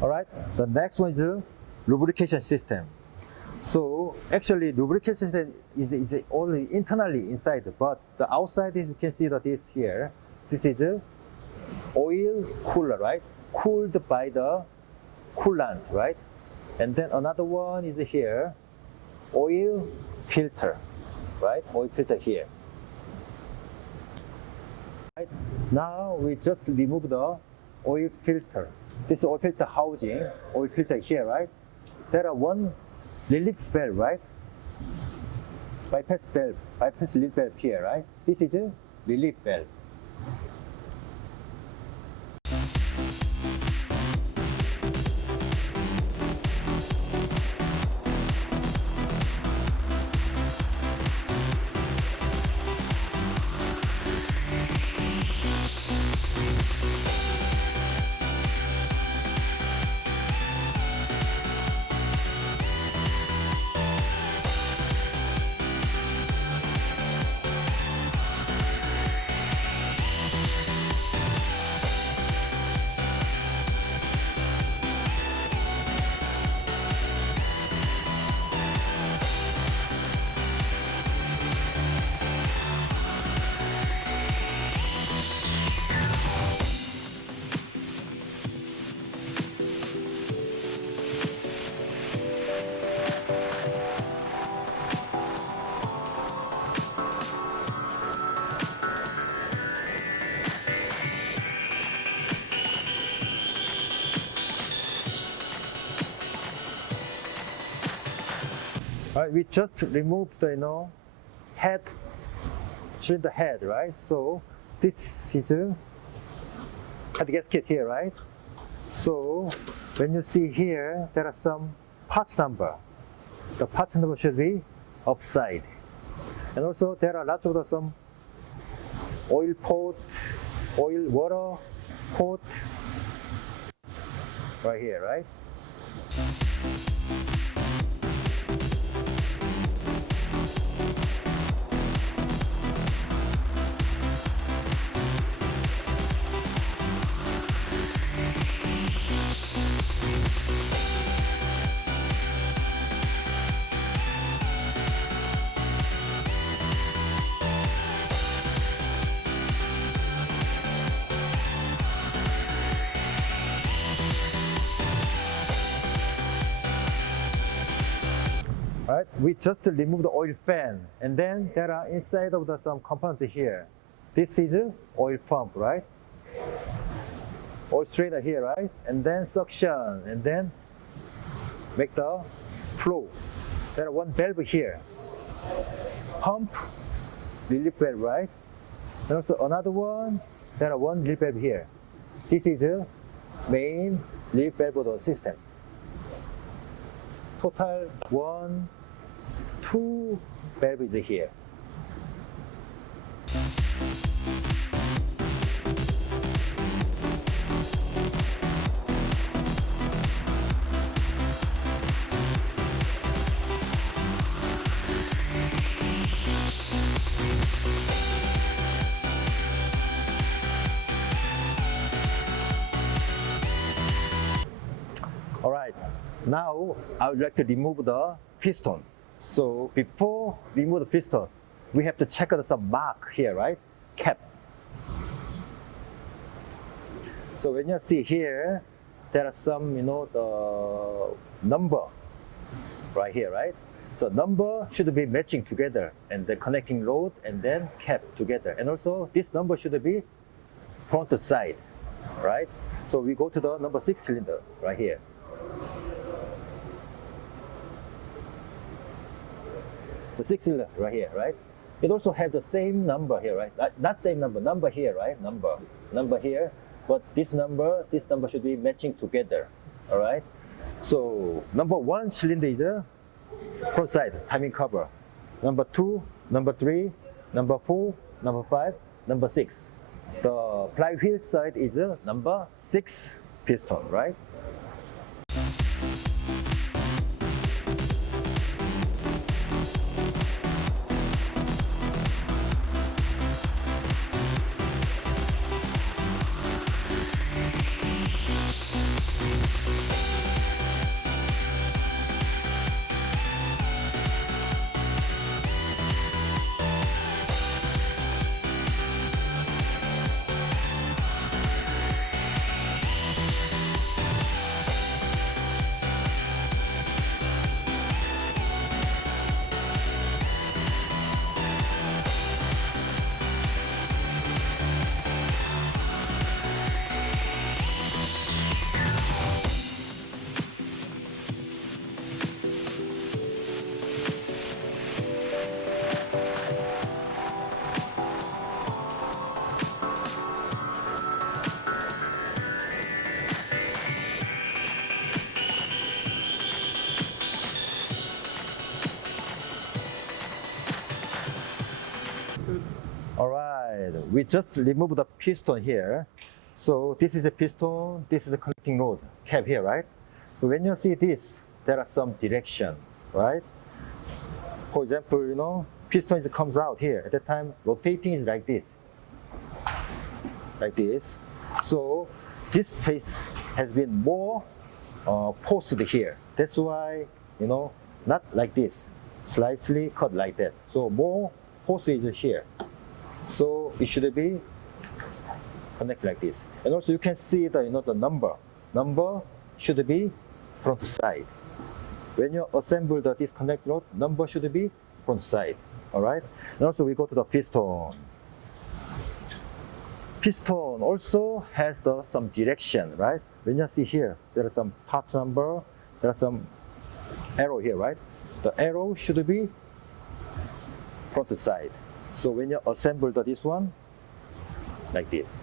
All right, the next one is the lubrication system. So actually lubrication system is only internally inside, but the outside is, you can see that this here. This is a oil cooler, right? Cooled by the coolant, right? And then another one is here, oil filter, right? Oil filter here. Right? Now we just remove the oil filter. This oil filter housing, oil filter here, right? There are one relief valve, right? Bypass valve, bypass relief valve here, right? This is a relief valve. Right, we just removed the head, cylinder head, right? So this is a head gasket here, right? So when you see here, there are some part number. The part number should be upside, and also there are lots of some oil port, oil water port right here, right? Right, we just remove the oil fan, and then there are inside of some components here. This is oil pump, right? Oil strainer here, right? And then suction, and then make the flow. There are one valve here, pump, relief valve, right? And also another one, there are one relief valve here. This is the main relief valve of the system. Total 1, 2 valves here. All right, now I would like to remove the piston. So before remove the piston, we have to check out some mark here, right? Cap. So when you see here, there are some, the number right here, right? So number should be matching together, and the connecting rod and then cap together. And also this number should be front to side, right? So we go to the number 6 cylinder right here. The 6 cylinder right here, right? It also has the same number here, right? Not same number here, right? Number here, but this number should be matching together, all right? So number 1 cylinder is a front side timing cover. Number 2, number 3, number 4, number 5, number 6. The flywheel side is a number 6 piston, right? we just remove the piston here. So this is a piston, this is a connecting rod, cap here, right? So when you see this, there are some direction, right? For example, you know, piston comes out here. At that time, rotating is like this. Like this. So this face has been more forced here. That's why, you know, not like this, slightly cut like that. So more force is here. So it should be connect like this. And also you can see the, you know, the number. Number should be front side. When you assemble the disconnect rod, number should be front side. All right. And also we go to the piston. Piston also has some direction, right? When you see here, there are some part number, there are some arrow here, right? The arrow should be front side. So when you assemble this one, like this.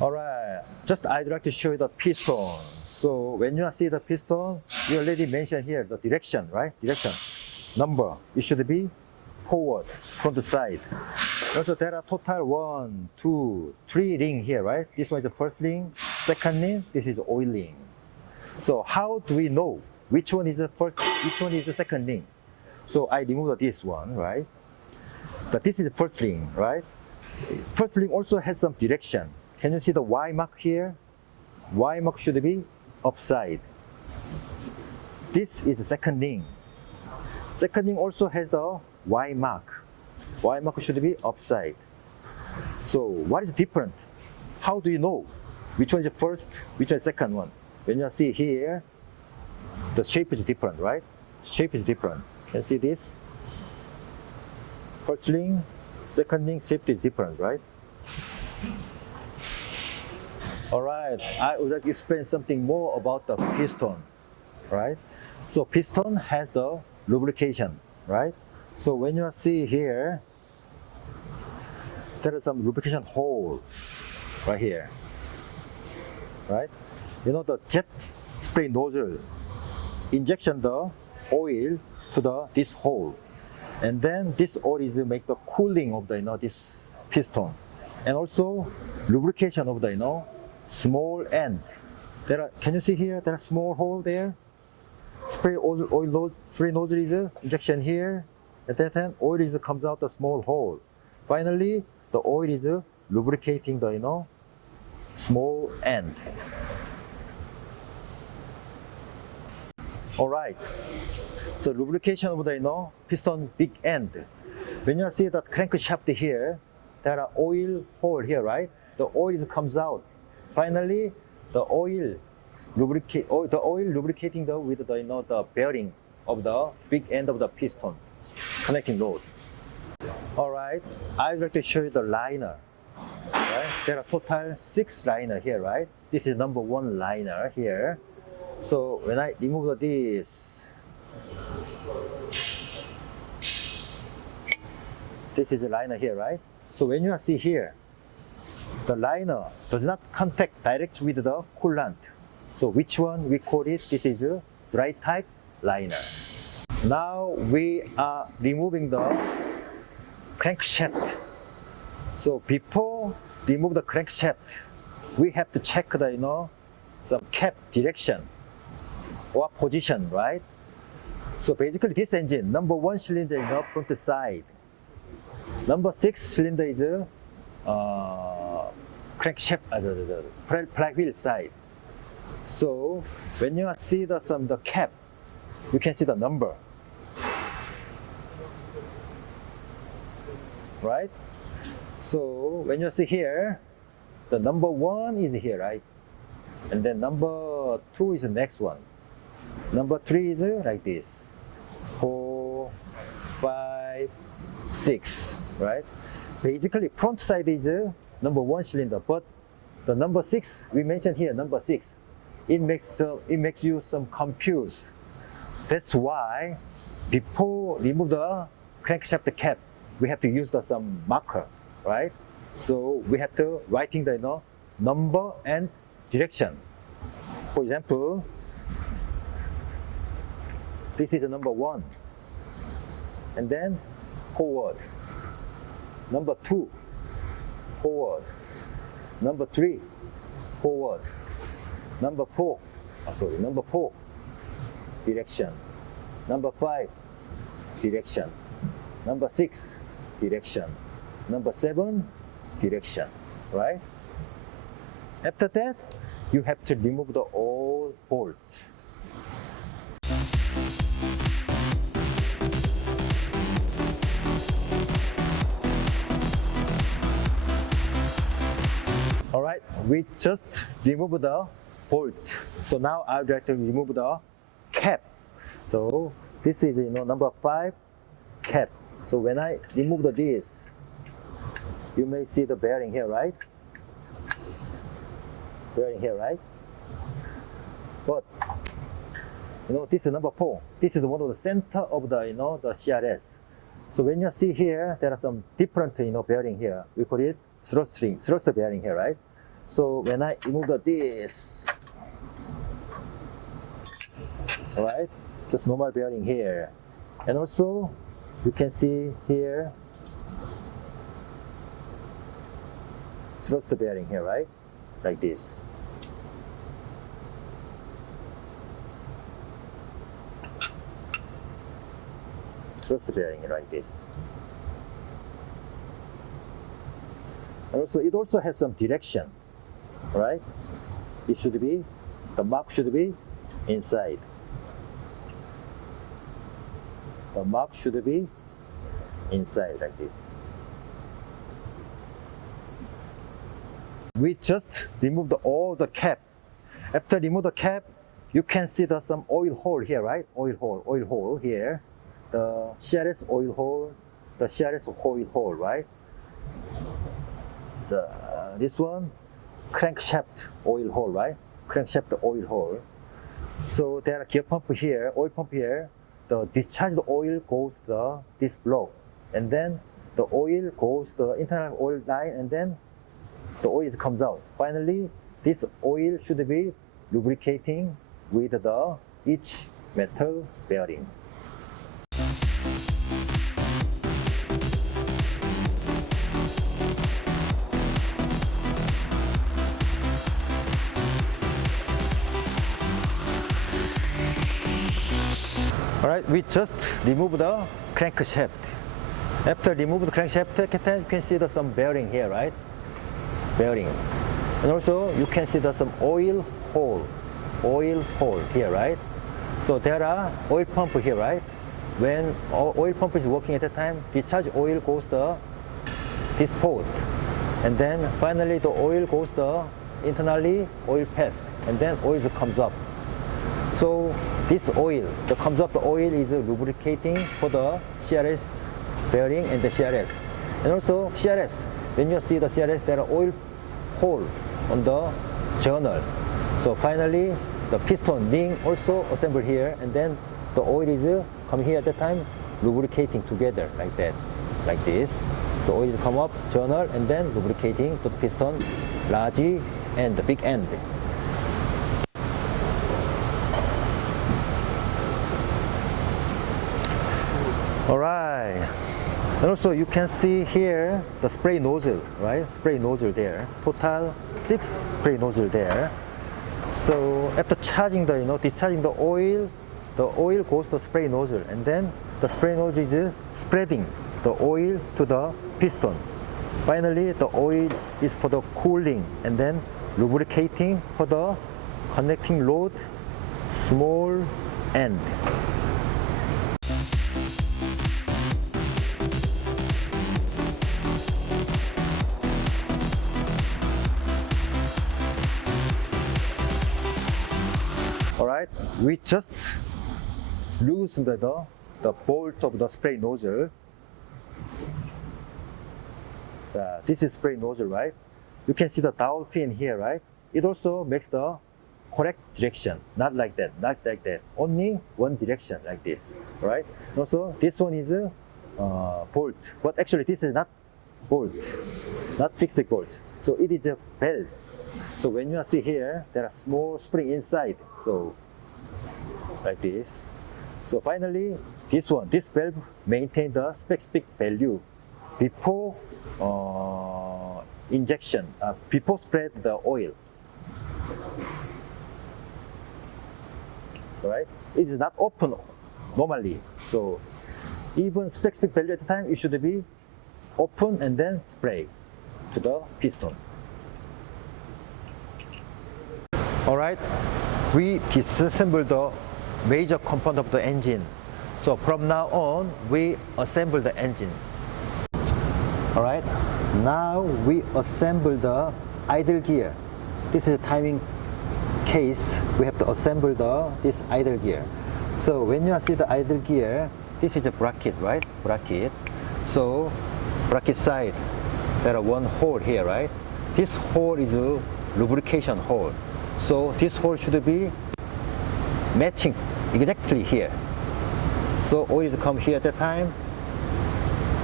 All right, just I'd like to show you the piston. So when you see the piston, you already mentioned here the direction, right? Direction, number, it should be forward, front side. Also there are total 1, 2, 3 ring here, right? This one is the first ring, second ring, this is oil ring. So how do we know which one is the first, which one is the second ring? So I remove this one, right? But this is the first ring, right? First ring also has some direction. Can you see the Y mark here? Y mark should be upside. This is the second ring. Second ring also has the Y mark. Y mark should be upside. So what is different? How do you know which one is the first, which one is the second one? When you see here, the shape is different, right? Shape is different. Can you see this? First ring, second ring, shape is different, right? All right, I would like to explain something more about the piston, right? So piston has the lubrication, right? So when you see here, there is some lubrication hole right here, right? You know the jet spray nozzle, injection the oil to this hole, and then this oil is to make the cooling of the, you know, this piston, and also lubrication of the, you know, small end. There are, can you see here? There are small hole there. Spray oil spray nozzle is injection here. At that time, oil is comes out the small hole. Finally, the oil is lubricating the, you know, small end. All right. So lubrication of the, you know, piston big end. When you see the crankshaft here, there are oil hole here, right? The oil comes out. Finally, the oil lubricating with the, you know, the bearing of the big end of the piston connecting rod. All right, I'd like to show you the liner. Right? There are total 6 liner here, right? This is number 1 liner here. So when I remove this is the liner here, right? So when you see here, the liner does not contact direct with the coolant. So which one we call it? This is a dry type liner. Now we are removing the crankshaft. So before remove the crankshaft, we have to check the, you know, some cap direction or position, right? So basically this engine, number 1 cylinder is the front side. Number 6 cylinder is crankshaft, the flywheel side. So when you see the cap, you can see the number, right? So when you see here, the number 1 is here, right? And then number 2 is the next one. Number 3 is like this. 4, 5, 6, right? Basically front side is number 1 cylinder, but the number 6 we mentioned here, number 6, it makes you some confused. That's why before remove the crankshaft cap, we have to use some marker, right? So we have to writing the, you know, number and direction. For example, this is the number 1, and then forward. Number 2, forward. Number 3, forward. Number 4, number 4, direction. Number 5, direction. Number 6, direction. Number 7, direction, right? After that, you have to remove the all bolt. All right, we just remove the bolt. So now I would like to remove the cap. So this is number 5 cap. So when I remove this, you may see the bearing here, right? Bearing here, right? But this is number 4. This is one of the center of the the CRS. So when you see here, there are some different bearing here. We call it thrust bearing here, right? So when I remove this, all right, just normal bearing here, and also you can see here thrust bearing here, right? Like this. Thrust bearing like this. And also it also has some direction, right? It should be, the mark should be inside. The mark should be inside like this. We just removed all the cap. After remove the cap, you can see there's some oil hole here, right? Oil hole here. The CRS oil hole, the CRS oil hole, right? This one, crankshaft oil hole, right? Crankshaft oil hole. So there are gear pump here, oil pump here. The discharged oil goes this block, and then the oil goes the internal oil line, and then the oil comes out. Finally, this oil should be lubricating with each metal bearing. Alright, we just remove the crankshaft. After remove the crankshaft, you can see some bearing here, right? Bearing. And also you can see some oil hole here, right? So there are oil pump here, right? When oil pump is working at the time, discharge oil goes this port, and then finally the oil goes internally oil path, and then oil comes up. So this oil, the comes up the oil is lubricating for the CRS bearing and the CRS. And also CRS, when you see the CRS, there are oil hole on the journal. So finally, the piston ring also assembled here, and then the oil is come here at the time, lubricating together like that, like this. The oil is come up, journal, and then lubricating the piston, large and the big end. Alright, and also you can see here the spray nozzle, right? Spray nozzle there. Total 6 spray nozzle there. So after charging discharging the oil goes to spray nozzle, and then the spray nozzle is spreading the oil to the piston. Finally, the oil is for the cooling, and then lubricating for the connecting rod, small end. Alright, we just loosened the bolt of the spray nozzle. This is spray nozzle, right? You can see the dowel pin here, right? It also makes the correct direction, not like that, only one direction like this, right? Also, this one is bolt, but actually this is not bolt, not fixed bolt. So it is a belt. So when you see here, there are small spring inside. So like this. So finally, this valve maintains the specific value before injection, before spread the oil. Right? It is not open normally. So even specific value at the time, it should be open and then spray to the piston. All right, we disassembled the major component of the engine. So from now on, we assemble the engine. All right, now we assemble the idle gear. This is a timing case. We have to assemble this idle gear. So when you see the idle gear, this is a bracket, right? Bracket. So bracket side, there are one hole here, right? This hole is a lubrication hole. So this hole should be matching exactly here. So oil come here at the time.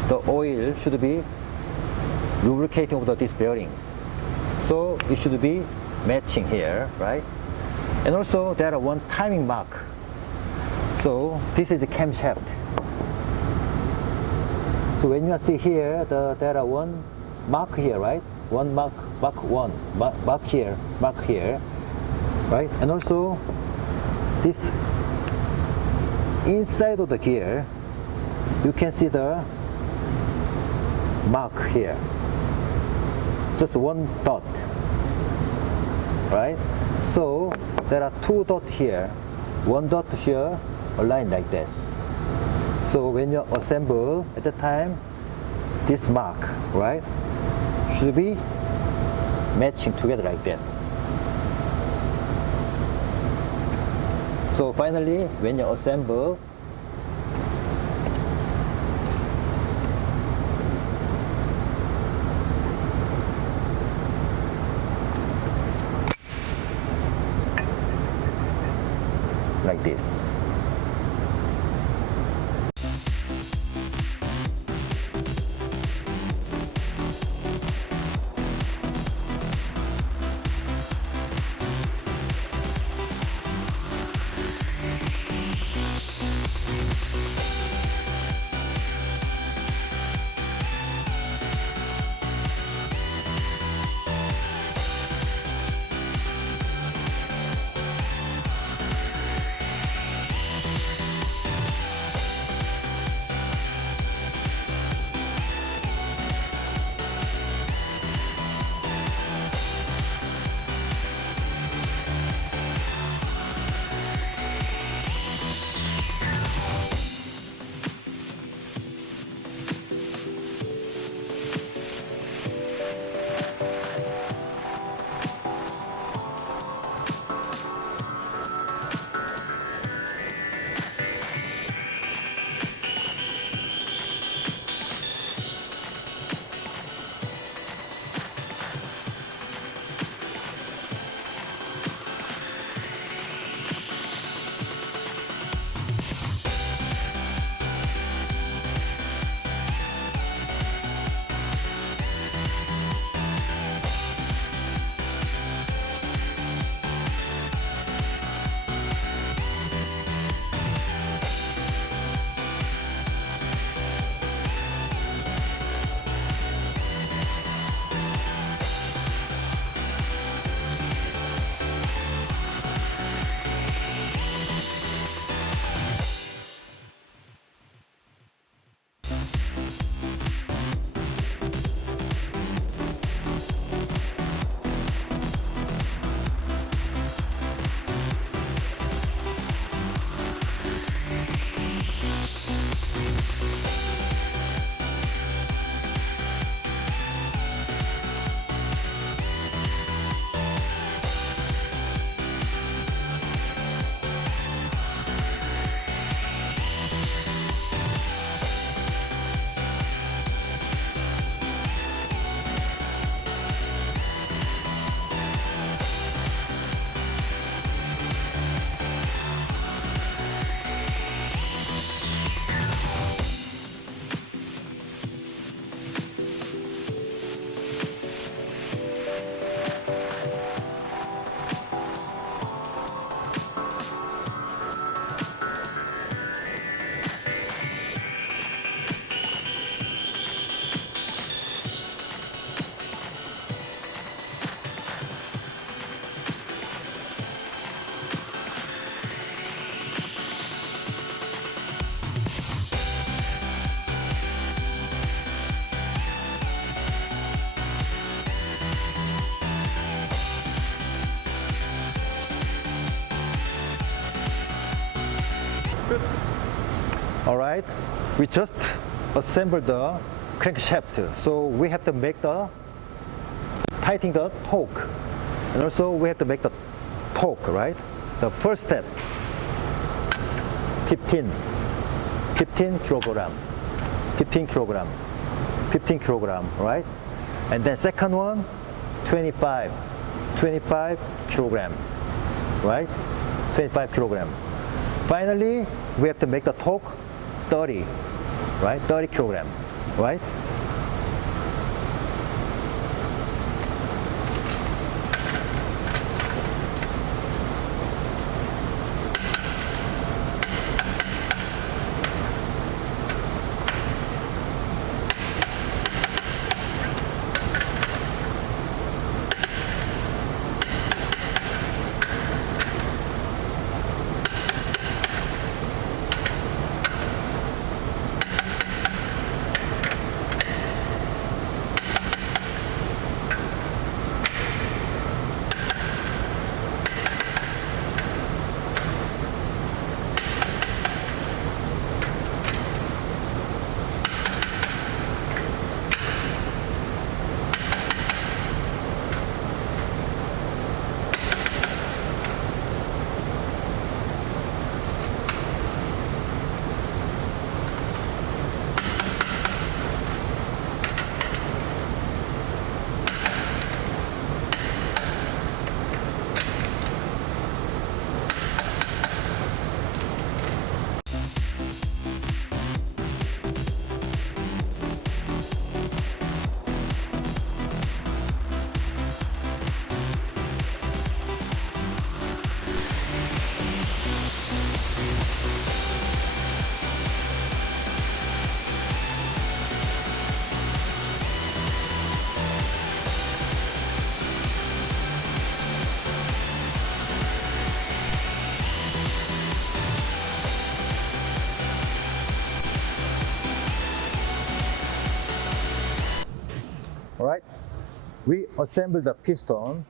The oil should be lubricating over this bearing. So it should be matching here, right? And also there are one timing mark. So this is a camshaft. So when you see here, there are one mark here, right? One mark here, right? And also this inside of the gear, you can see the mark here. Just one dot, right? So there are two dots here, one dot here, aligned like this. So when you assemble at the time, this mark, right, should be matching together like that. So finally, when you assemble, like this. All right, we just assembled the crankshaft, so we have to make the tighten the torque, and also we have to make the torque, right? The first step, 15 kilogram, 15 kilogram, 15 kilogram, right? And then second one, 25 kilogram, right? 25 kilogram. Finally, we have to make the torque 30, right? 30 kilogram, right? All right, we assemble the piston.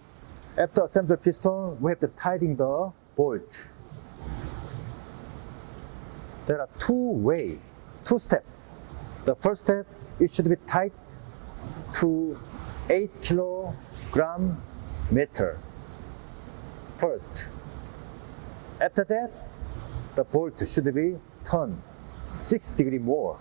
After assembling the piston, we have to tighten the bolt. There are two steps. The first step, it should be tight to 8 kilogram meter first. After that, the bolt should be turned 6 degrees more.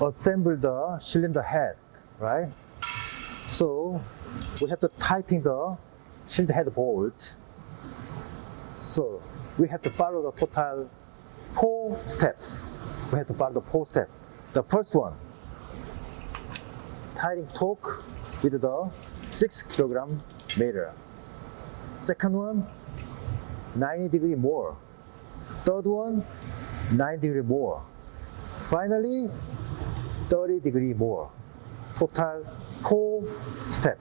assemble the cylinder head, right? So we have to tighten the cylinder head bolt. So we have to follow the total 4 steps. We have to follow the 4 steps. The first one, tightening torque with the 6 kilogram meter. Second one, 90 degree more. Third one, 9 degree more. Finally, 30 degree more. Total 4 steps.